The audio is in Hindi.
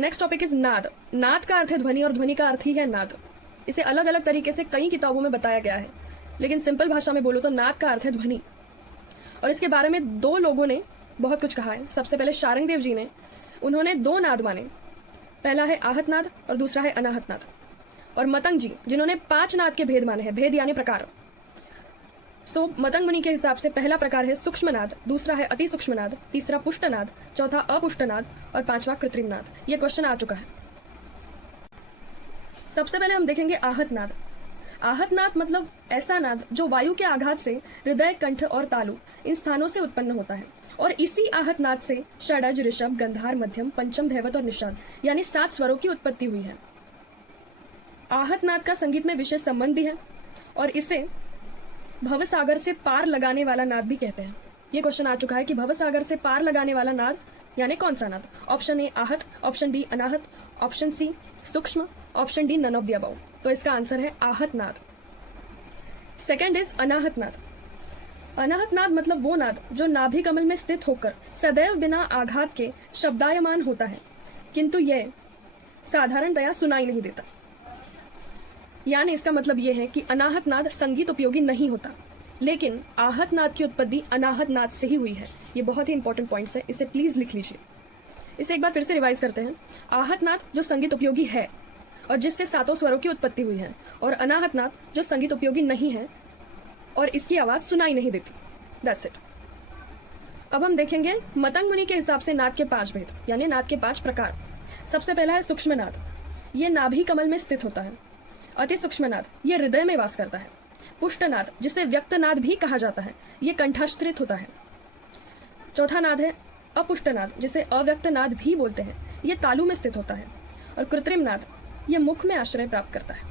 नेक्स्ट टॉपिक इज नाद। नाद का अर्थ है ध्वनि और ध्वनि का अर्थ ही है नाद। इसे अलग अलग तरीके से कई किताबों में बताया गया है, लेकिन सिंपल भाषा में बोलो तो नाद का अर्थ है ध्वनि। और इसके बारे में दो लोगों ने बहुत कुछ कहा है। सबसे पहले शारंगदेव जी ने, उन्होंने दो नाद माने, पहला है आहत नाद और दूसरा है अनाहत नाद। और मतंग जी जिन्होंने 5 नाद के भेद माने हैं, भेद यानी प्रकार। सो मतंग मुनि के हिसाब से पहला प्रकार है सूक्ष्म नाद, दूसरा है अति सूक्ष्म नाद, तीसरा पुष्ट नाद, चौथा अपुष्ट नाद और पांचवा कृत्रिम नाद। ये क्वेश्चन आ चुका है। सबसे पहले हम देखेंगे आहत नाद। आहत नाद मतलब ऐसा नाद जो वायु के आघात से हृदय, कंठ और तालु इन स्थानों से उत्पन्न होता है। और इसी आहत नाद से षडज, ऋषभ, गंधार, मध्यम, पंचम, धैवत और निषाद यानी 7 स्वरों की उत्पत्ति हुई है। आहत नाद का संगीत में विशेष संबंध भी है और इसे भवसागर से पार लगाने वाला नाद भी कहते हैं। ये क्वेश्चन आ चुका है कि भवसागर से पार लगाने वाला नाद यानी कौन सा नाद। ऑप्शन ए आहत, ऑप्शन बी अनाहत, ऑप्शन सी सूक्ष्म, option D none of the above. तो इसका आंसर है आहत नाद। सेकंड इज अनाहत नाद। अनाहत नाद मतलब वो नाद जो नाभि कमल में स्थित होकर सदैव बिना आघात के शब्दायमान होता है, किंतु यह साधारणतया सुनाई नहीं देता। यानी इसका मतलब यह है कि अनाहत नाद संगीत उपयोगी नहीं होता, लेकिन आहत नाद की उत्पत्ति अनाहत नाद से ही हुई है। ये बहुत ही इंपॉर्टेंट पॉइंट्स है, इसे प्लीज लिख लीजिए। इसे एक बार फिर से रिवाइज करते हैं। आहत नाद जो संगीत उपयोगी है और जिससे 7 स्वरों की उत्पत्ति हुई है, और अनाहत नाद जो संगीत उपयोगी नहीं है और इसकी आवाज सुनाई नहीं देती। That's it. अब हम देखेंगे मतंग मुनि के हिसाब से नाद के 5 भेद यानी नाद के 5 प्रकार। सबसे पहला है सूक्ष्म नाद। ये नाभि कमल में स्थित होता है। अति सूक्ष्म नाद ये हृदय में वास करता है। पुष्ट नाद जिसे व्यक्त नाद भी कहा जाता है, ये कंठाश्रित होता है। चौथा नाद है अपुष्ट नाद जिसे अव्यक्त नाद भी बोलते हैं, ये तालु में स्थित होता है। और कृत्रिम नाद ये मुख में आश्रय प्राप्त करता है।